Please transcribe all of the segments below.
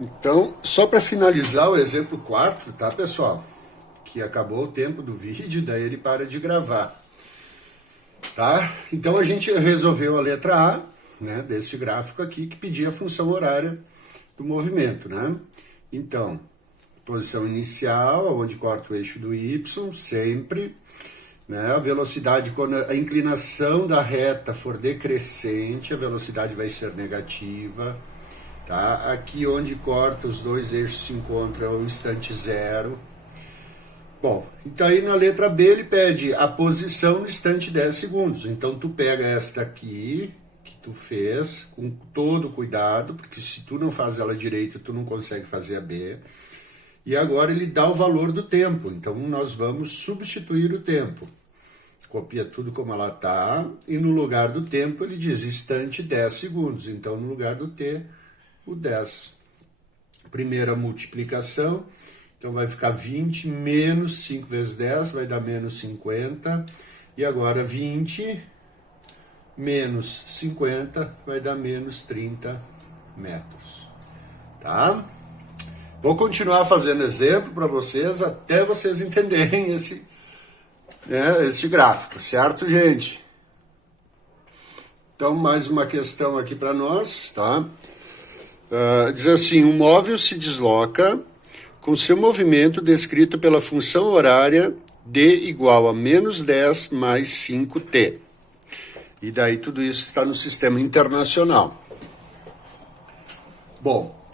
Então, só para finalizar o exemplo 4, tá, pessoal? Que acabou o tempo do vídeo, daí ele para de gravar, tá? Então, a gente resolveu a letra A, né, desse gráfico aqui, que pedia a função horária do movimento, né? Então, posição inicial, onde corta o eixo do Y, sempre, né? A velocidade, quando a inclinação da reta for decrescente, a velocidade vai ser negativa. Tá? Aqui onde corta os dois eixos se encontra o instante zero. Bom, então aí na letra B ele pede a posição no instante 10 segundos. Então tu pega esta aqui, que tu fez, com todo cuidado, porque se tu não faz ela direito, tu não consegue fazer a B. E agora ele dá o valor do tempo, então nós vamos substituir o tempo. Copia tudo como ela está, e no lugar do tempo ele diz instante 10 segundos. Então no lugar do T, o 10. Primeira multiplicação, então vai ficar 20 menos 5 vezes 10, vai dar menos 50. E agora 20 menos 50 vai dar menos 30 metros. Tá? Vou continuar fazendo exemplo para vocês até vocês entenderem esse gráfico, certo, gente? Então, mais uma questão aqui para nós, tá? Diz assim, um móvel se desloca com seu movimento descrito pela função horária D igual a menos 10 mais 5t. E daí tudo isso está no sistema internacional. Bom,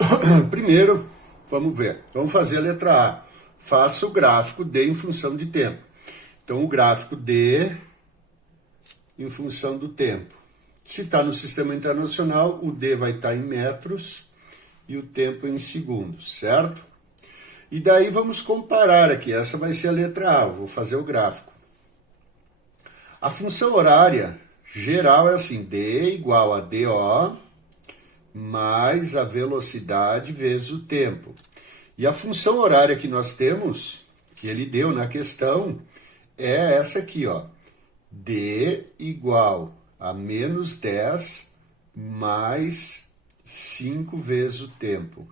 primeiro, vamos ver. Vamos fazer a letra A. Faça o gráfico D em função de tempo. Então, o gráfico D em função do tempo. Se está no sistema internacional, o D vai estar em metros e o tempo em segundos, certo? E daí vamos comparar aqui. Essa vai ser a letra A. Vou fazer o gráfico. A função horária geral é assim, D igual a DO mais a velocidade vezes o tempo. E a função horária que nós temos, que ele deu na questão, é essa aqui, ó. D igual a menos 10 mais 5 vezes o tempo.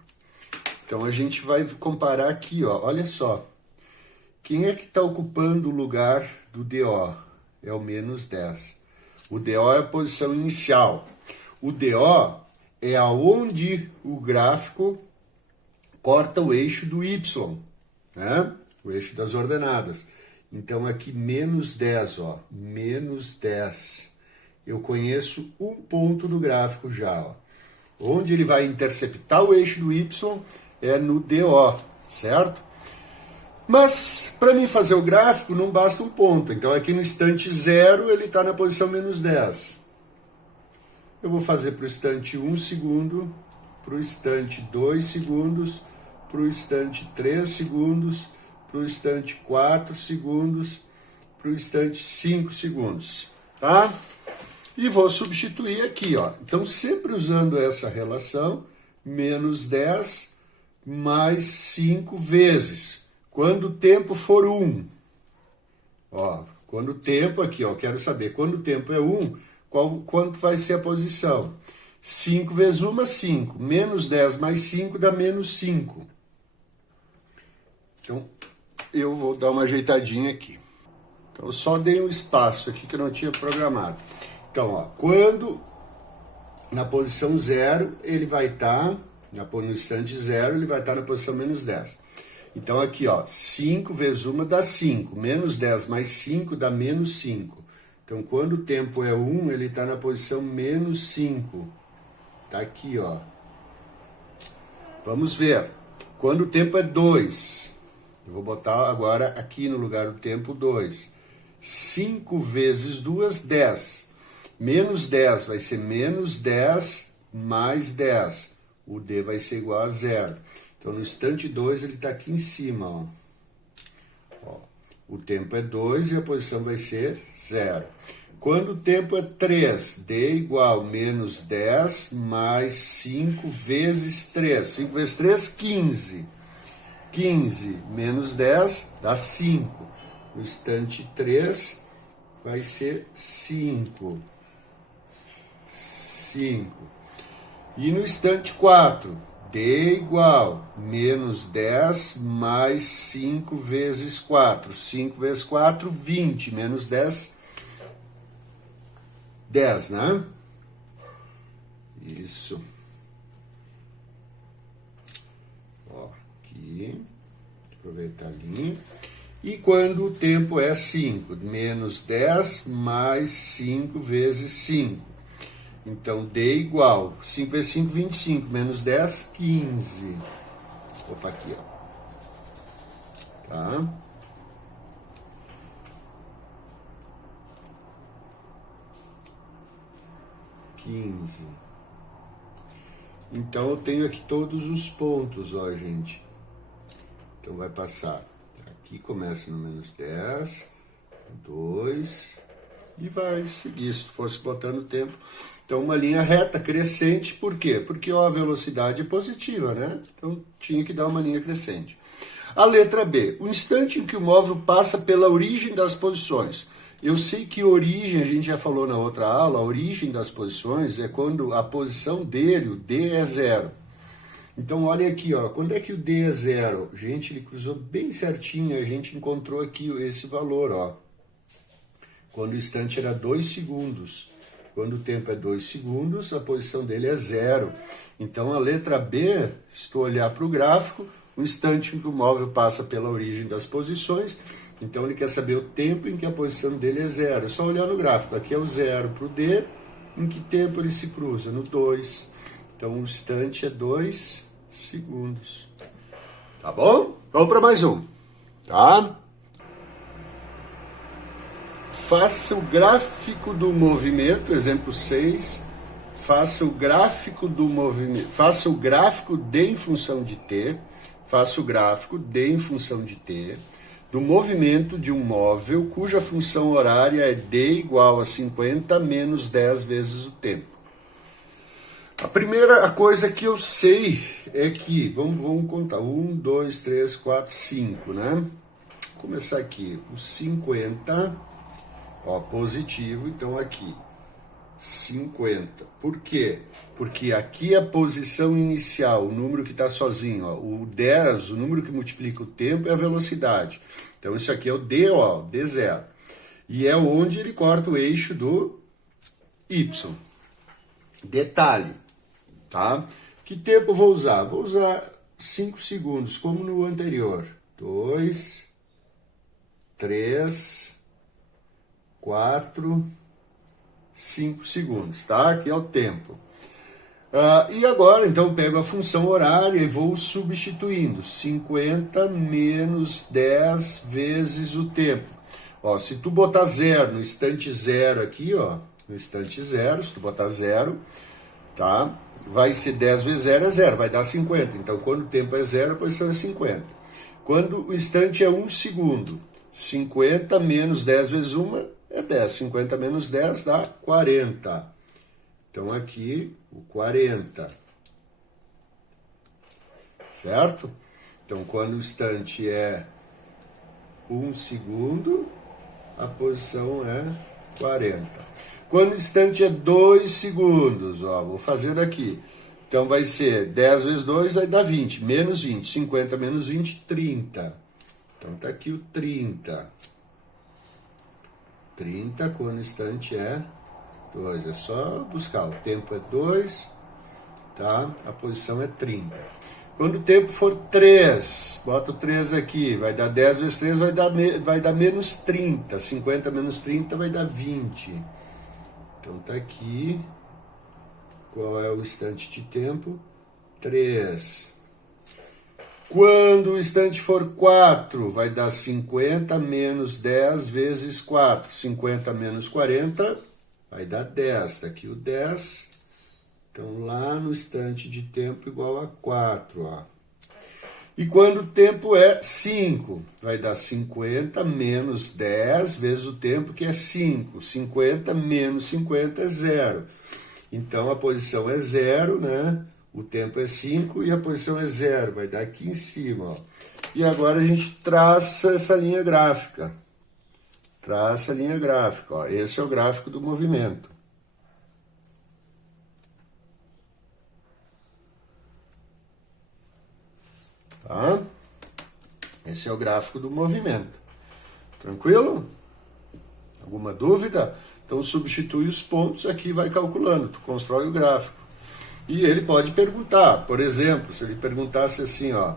Então, a gente vai comparar aqui, ó. Olha só. Quem é que está ocupando o lugar do DO? É o menos 10. O DO é a posição inicial. O DO é aonde o gráfico corta o eixo do Y, né? O eixo das ordenadas. Então, aqui, menos 10, ó. Menos 10. Eu conheço um ponto do gráfico já, ó. Onde ele vai interceptar o eixo do Y é no DO, certo? Mas, para mim fazer o gráfico, não basta um ponto. Então, aqui no instante 0, ele está na posição menos 10. Eu vou fazer para o instante 1 segundo, para o instante 2 segundos, para o instante 3 segundos, para o instante 4 segundos, para o instante 5 segundos, tá? E vou substituir aqui, ó. Então, sempre usando essa relação, menos 10 mais 5 vezes. Quando o tempo for 1. Ó, quando o tempo aqui, ó, quero saber, quando o tempo é 1, quanto vai ser a posição? 5 vezes 1, 5. Menos 10 mais 5 dá menos 5. Então, eu vou dar uma ajeitadinha aqui. Então, eu só dei um espaço aqui que eu não tinha programado. Então, ó, quando na posição 0, ele vai estar, no instante 0, ele vai estar na posição menos 10. Então, aqui, ó, 5 vezes 1 dá 5. Menos 10 mais 5 dá menos 5. Então, quando o tempo é 1, ele está na posição menos 5. Está aqui, ó. Vamos ver. Quando o tempo é 2, eu vou botar agora aqui no lugar do tempo 2. 5 vezes 2, 10. Menos 10 vai ser menos 10 mais 10. O D vai ser igual a 0. Então, no instante 2, ele está aqui em cima, ó. O tempo é 2 e a posição vai ser 0. Quando o tempo é 3, D igual menos 10 mais 5 vezes 3. 5 vezes 3, 15. 15 menos 10 dá 5. No instante 3 vai ser 5. 5. E no instante 4, D igual menos 10 mais 5 vezes 4. 5 vezes 4, 20. Menos 10, 10, né? Isso. Ó, aqui. Aproveitar a linha. E quando o tempo é 5? Menos 10 mais 5 vezes 5. Então, D igual 5 vezes 5, 25. Menos 10, 15. Opa, aqui, ó. Tá? Então, eu tenho aqui todos os pontos, ó, gente. Então, vai passar. Aqui começa no menos 10, 2, e vai seguir, se fosse botando o tempo. Então, uma linha reta, crescente, por quê? Porque ó, a velocidade é positiva, né? Então, tinha que dar uma linha crescente. A letra B, o instante em que o móvel passa pela origem das posições. Eu sei que origem, a gente já falou na outra aula, a origem das posições é quando a posição dele, o D, é 0. Então, olha aqui, ó, quando é que o D é 0? Gente, ele cruzou bem certinho, a gente encontrou aqui esse valor, ó. Quando o instante era 2 segundos. Quando o tempo é 2 segundos, a posição dele é 0. Então, a letra B, se tu olhar para o gráfico, o instante em que o móvel passa pela origem das posições, então ele quer saber o tempo em que a posição dele é 0. É só olhar no gráfico, aqui é o 0 para o D, em que tempo ele se cruza? No 2. Então, o instante é 2 segundos. Tá bom? Vamos para mais um, tá? Faça o gráfico do movimento, exemplo 6. Faça o gráfico do movimento, faça o gráfico d em função de t, faça o gráfico d em função de t, do movimento de um móvel cuja função horária é d igual a 50 menos 10 vezes o tempo. A primeira coisa que eu sei é que, vamos contar, 1, 2, 3, 4, 5, né? Vou começar aqui, o 50, ó, positivo, então aqui, 50. Por quê? Porque aqui é a posição inicial, o número que está sozinho, ó, o 10, o número que multiplica o tempo é a velocidade. Então isso aqui é o D, ó, D0. E é onde ele corta o eixo do Y. Detalhe, tá? Que tempo eu vou usar? Vou usar 5 segundos, como no anterior. 2, 3, 4, 5 segundos, tá? Aqui é o tempo. E agora, então, pego a função horária e vou substituindo. 50 menos 10 vezes o tempo. Ó, se tu botar 0 no instante 0 aqui, ó, no instante 0, se tu botar 0, tá? Vai ser 10 vezes 0 é 0, vai dar 50. Então, quando o tempo é 0, a posição é 50. Quando o instante é 1 segundo, 50 menos 10 vezes 1 é 10. 50 menos 10 dá 40. Então, aqui, o 40. Certo? Então, quando o instante é 1 segundo, a posição é 40. Quando o instante é 2 segundos, ó, vou fazer aqui. Então, vai ser 10 vezes 2, vai dar 20. Menos 20. 50 menos 20, 30. Então, tá aqui o 30. 30, quando o instante é 2. É só buscar. O tempo é 2, tá? A posição é 30. Quando o tempo for 3, bota o 3 aqui. Vai dar 10 vezes 3, vai dar menos 30. 50 menos 30 vai dar 20. Então, tá aqui. Qual é o instante de tempo? 3. Quando o instante for 4, vai dar 50 menos 10 vezes 4. 50 menos 40 vai dar 10. Está aqui o 10. Então, lá no instante de tempo igual a 4. Ó. E quando o tempo é 5, vai dar 50 menos 10 vezes o tempo, que é 5. 50 menos 50 é 0. Então, a posição é 0, né? O tempo é 5 e a posição é 0. Vai dar aqui em cima, ó. E agora a gente traça essa linha gráfica. Traça a linha gráfica, ó. Esse é o gráfico do movimento. tá? Esse é o gráfico do movimento. Tranquilo? Alguma dúvida? Então substitui os pontos aqui, vai calculando, tu constrói o gráfico. E ele pode perguntar, por exemplo, se ele perguntasse assim, ó,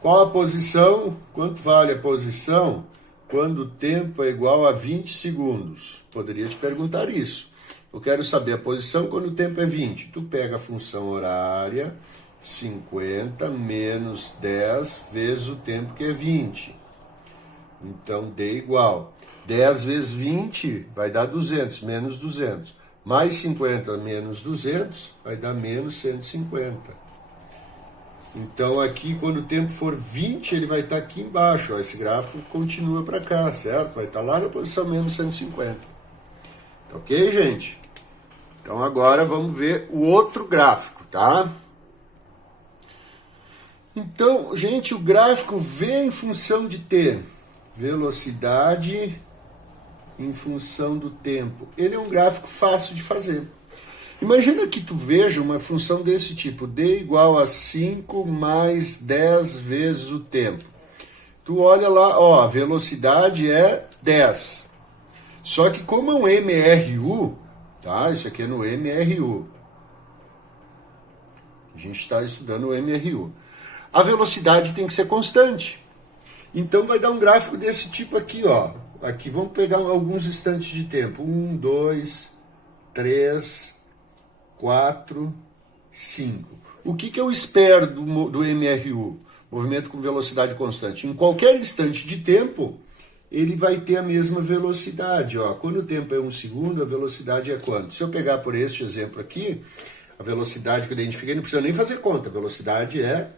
qual a posição, quanto vale a posição quando o tempo é igual a 20 segundos? Poderia te perguntar isso. Eu quero saber a posição quando o tempo é 20. Tu pega a função horária, 50 menos 10 vezes o tempo que é 20. Então, D igual. 10 vezes 20 vai dar 200, menos 200. Mais 50 menos 200 vai dar menos 150. Então, aqui, quando o tempo for 20, ele vai estar aqui embaixo. Ó, esse gráfico continua para cá, certo? Vai estar lá na posição menos 150. Tá ok, gente? Então, agora vamos ver o outro gráfico, tá? Então, gente, o gráfico V em função de T. Velocidade em função do tempo. Ele é um gráfico fácil de fazer. Imagina que tu veja uma função desse tipo, D igual a 5 mais 10 vezes o tempo. Tu olha lá, ó, a velocidade é 10. Só que como é um MRU, tá? Isso aqui é no MRU. A gente está estudando o MRU. A velocidade tem que ser constante. Então vai dar um gráfico desse tipo aqui, ó. Aqui vamos pegar alguns instantes de tempo. 1, 2, 3, 4, 5. O que eu espero do MRU? Movimento com velocidade constante. Em qualquer instante de tempo, ele vai ter a mesma velocidade. Ó. Quando o tempo é 1 segundo, a velocidade é quanto? Se eu pegar por este exemplo aqui, a velocidade que eu identifiquei, não precisa nem fazer conta, a velocidade é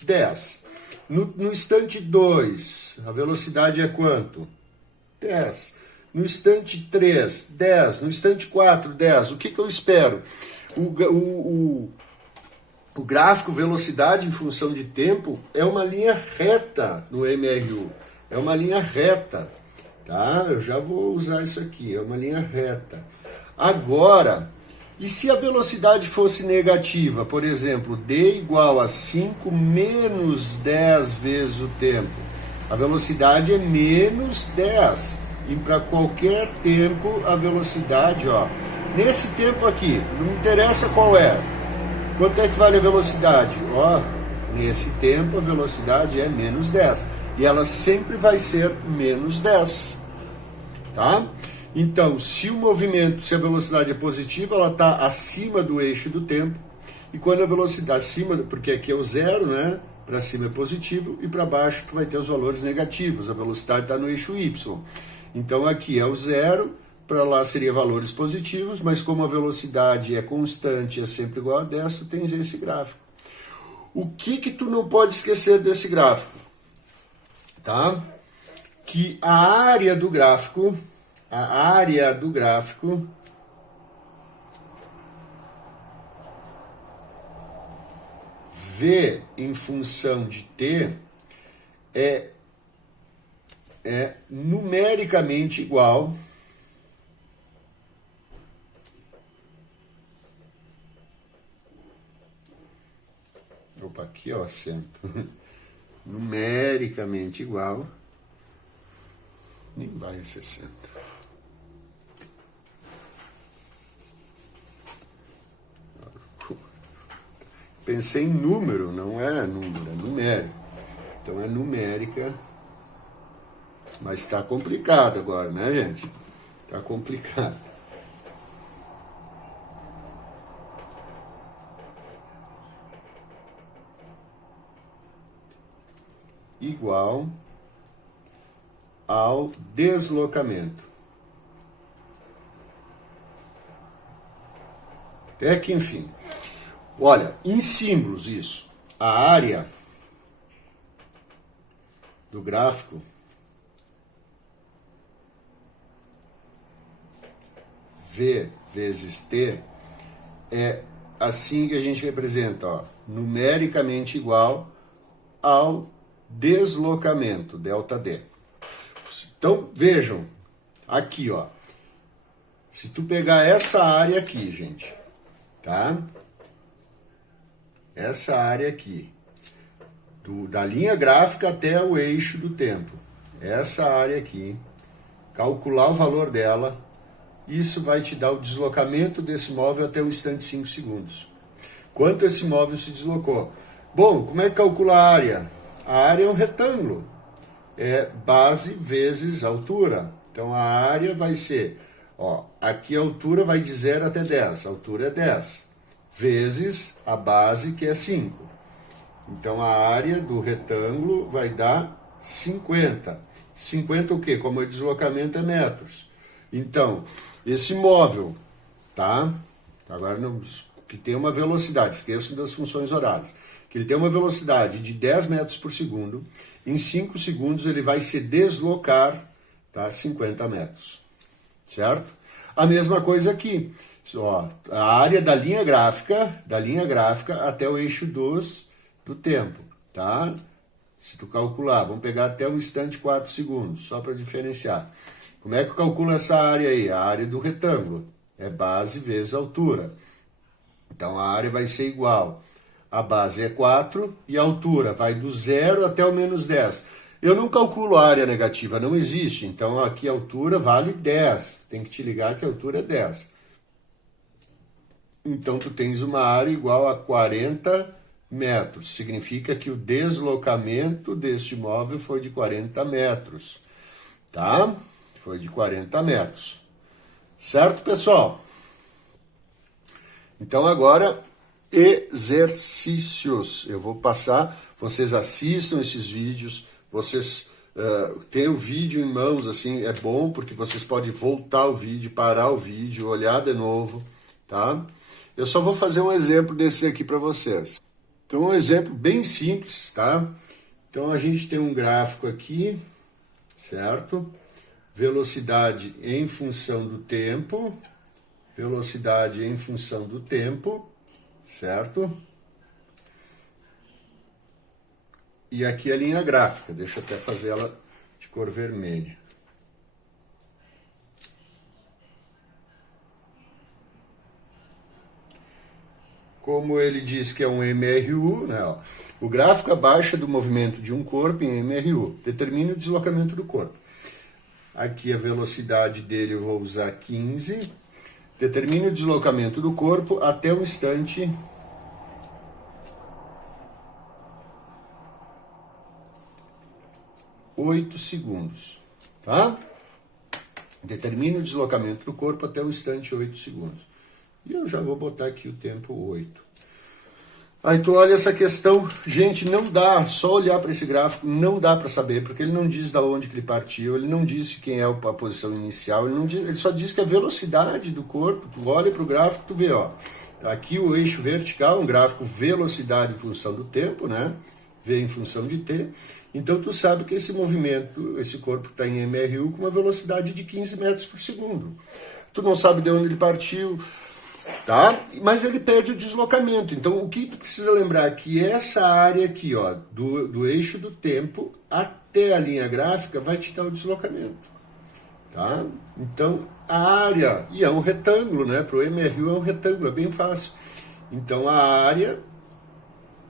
10. No instante 2, a velocidade é quanto? 10. No instante 3, 10. No instante 4, 10. O que eu espero? O gráfico velocidade em função de tempo é uma linha reta no MRU. É uma linha reta. Tá? Eu já vou usar isso aqui. É uma linha reta. Agora, e se a velocidade fosse negativa? Por exemplo, D igual a 5 menos 10 vezes o tempo. A velocidade é menos 10. E para qualquer tempo, a velocidade, ó, nesse tempo aqui, não interessa qual é. Quanto é que vale a velocidade? Ó, nesse tempo, a velocidade é menos 10. E ela sempre vai ser menos 10. Tá? Então, se o movimento, se a velocidade é positiva, ela está acima do eixo do tempo. E quando a velocidade acima, porque aqui é o zero, né? Para cima é positivo e para baixo tu vai ter os valores negativos. A velocidade está no eixo Y. Então aqui é o zero, para lá seria valores positivos, mas como a velocidade é constante, é sempre igual a 10, tu tens esse gráfico. O que tu não pode esquecer desse gráfico? Tá? Que a área do gráfico V em função de T é numericamente igual aqui ó, acento numericamente igual, nem vai a 60. Pensei em número, não é número, é numérico. Então é numérica, mas está complicado agora, né, gente? Está complicado. Igual ao deslocamento. Até que enfim. Olha, em símbolos isso. A área do gráfico V vezes T é assim que a gente representa, ó, numericamente igual ao deslocamento, ΔD. Então, vejam, aqui, ó, se tu pegar essa área aqui, gente, tá? Essa área aqui, da linha gráfica até o eixo do tempo. Essa área aqui, calcular o valor dela, isso vai te dar o deslocamento desse móvel até o instante 5 segundos. Quanto esse móvel se deslocou? Bom, como é que calcula a área? A área é um retângulo, é base vezes altura. Então a área vai ser, ó, aqui a altura vai de 0 até 10, a altura é 10, vezes a base que é 5. Então a área do retângulo vai dar 50. 50 o quê? Como o deslocamento é metros. Então, esse móvel, tá? Agora não, que tem uma velocidade, esqueçam das funções horárias, que ele tem uma velocidade de 10 metros por segundo, em 5 segundos ele vai se deslocar, tá? 50 metros, certo? A mesma coisa aqui, ó, a área da linha gráfica até o eixo do tempo, tá? Se tu calcular, vamos pegar até o instante 4 segundos, só para diferenciar. Como é que eu calculo essa área aí? A área do retângulo é base vezes altura. Então a área vai ser igual, a base é 4 e a altura vai do 0 até o menos 10. Eu não calculo a área negativa, não existe. Então aqui a altura vale 10. Tem que te ligar que a altura é 10. Então tu tens uma área igual a 40 metros. Significa que o deslocamento deste móvel foi de 40 metros. Tá? Foi de 40 metros. Certo, pessoal? Então agora, exercícios. Eu vou passar, vocês assistam esses vídeos, vocês têm o vídeo em mãos, assim, é bom porque vocês podem voltar o vídeo, parar o vídeo, olhar de novo, tá? Eu só vou fazer um exemplo desse aqui para vocês. Então, um exemplo bem simples, tá? Então, a gente tem um gráfico aqui, certo? Velocidade em função do tempo, velocidade em função do tempo, certo? E aqui a linha gráfica, deixa eu até fazer ela de cor vermelha. Como ele diz que é um MRU, né, ó, o gráfico abaixa do movimento de um corpo em MRU, determina o deslocamento do corpo. Aqui a velocidade dele eu vou usar 15, determine o deslocamento do corpo até o instante 8 segundos, tá? Determine o deslocamento do corpo até o instante 8 segundos. E eu já vou botar aqui o tempo 8. Aí tu olha essa questão, gente, não dá, só olhar para esse gráfico, não dá para saber, porque ele não diz da onde que ele partiu, ele não disse quem é a posição inicial, ele só diz que a velocidade do corpo, tu olha para o gráfico, tu vê, ó, aqui o eixo vertical, um gráfico velocidade em função do tempo, né, V em função de T, então tu sabe que esse movimento, esse corpo está em MRU com uma velocidade de 15 metros por segundo. Tu não sabe de onde ele partiu, tá? Mas ele pede o deslocamento. Então, o que tu precisa lembrar é que essa área aqui, ó, do eixo do tempo até a linha gráfica vai te dar o deslocamento, tá? Então, a área, e é um retângulo, né? Para o MRU é um retângulo, é bem fácil. Então, a área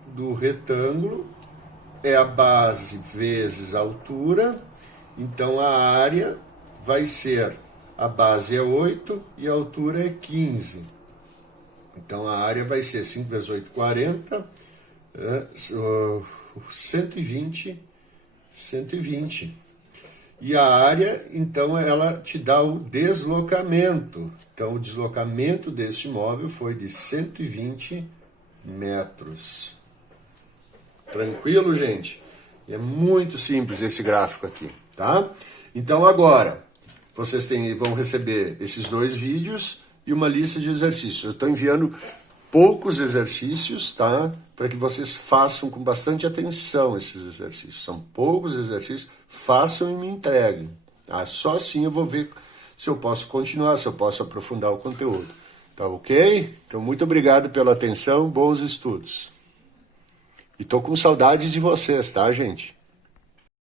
do retângulo é a base vezes a altura. Então, a área vai ser, a base é 8 e a altura é 15. Então, a área vai ser 5 vezes 8, 40, 120. E a área, então, ela te dá o deslocamento. Então, o deslocamento deste móvel foi de 120 metros. Tranquilo, gente? É muito simples esse gráfico aqui, tá? Então, agora, vocês vão receber esses 2 vídeos e uma lista de exercícios. Eu estou enviando poucos exercícios, tá? Para que vocês façam com bastante atenção esses exercícios. São poucos exercícios, façam e me entreguem. Tá? Só assim eu vou ver se eu posso continuar, se eu posso aprofundar o conteúdo. Tá ok? Então, muito obrigado pela atenção, bons estudos. E tô com saudades de vocês, tá, gente?